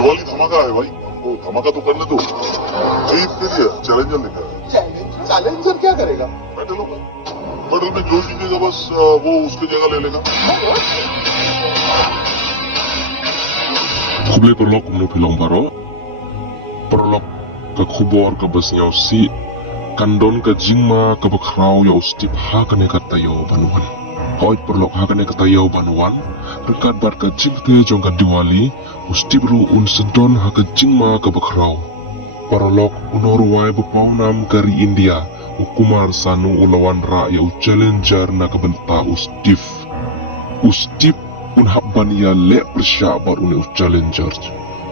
दिवाली धमाका है भाई, हमको धमाका तो करने दो। जीत के लिए चैलेंजर लिखा है। चैलेंजर क्या करेगा? मेडल होगा, मेडल में जो जीतेगा बस वो उसकी जगह ले लेगा। Kublai perlok menu film baro, perlok ke kubor ke besnyau si, kandon ke jingma ke khraw ya ustip haka ne ka taiew banuan. Hoi perlok haka ne ka taiew banuan, rekat bar ke jingte jong ke diwali, ustip ru un sedon haka jingma ke khraw. Perlok unorwai bepaunam kari India, hukumar sanu ulawan ra ya challenger na ke benta ustip. Ustip un habban ya le persyabar une challenger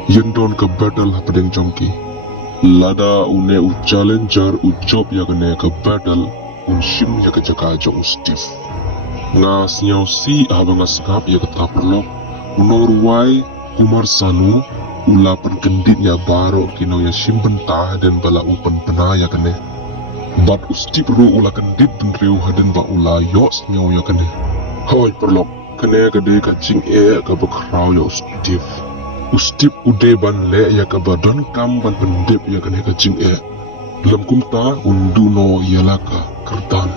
yendon ke battle hapadeng jongki lada une challenger job ya kene ke battle un shim ya ke jaka jong stiff ngas nyau si abang asgap ya ke taperlok unorwai kumar sanu ula penkendit ya baro kino ya shim bentah dan bala upan pena ya kene bat ustip ru ula kendit penriu haden ba ula yos nyau ya kene hoi perlok kene kade ka jing ka khraw ya ustip ude ban le ya ka badon kam ban pendep ya kene ka jing lam kumta undu no yala ka kertan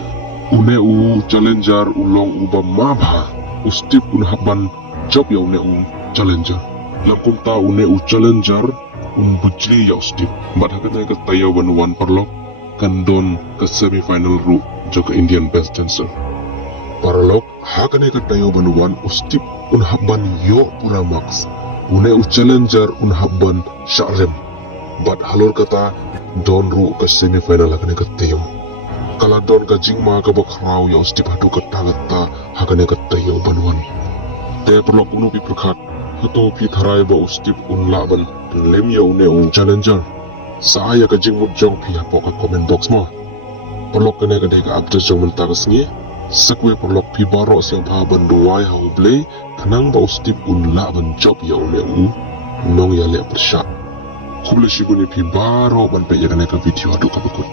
une u challenger ulong uba mabha ustip un haban job ya une u challenger lam kumta une u challenger un bujri ya ustip bad kene ka taiew banuan perlok kandon ke semi final ru joka Indian best dancer Paralog hakane ka taiew banuan ustip un habban yo pura max une u challenger un habban sharem bat halor kata don ru ke semi final hakane ka taiew kala don ka jingma ka khraw ya ustip hadu ka tagatta hakane ka taiew banuan te perlok unu pi prakhat hato pi tharai ba ustip un laban lem ya une u challenger saya ka jingmut jong pi hapo ka comment box mo perlok kene ka deka update jong mentagas ngi sakwe perlok pi baro siang pa banduai hau blay kanang ba ustip un la ban job ya une u nong ya le persyak kuble shibuni pi baro ban pe ya ka video adu ka bekut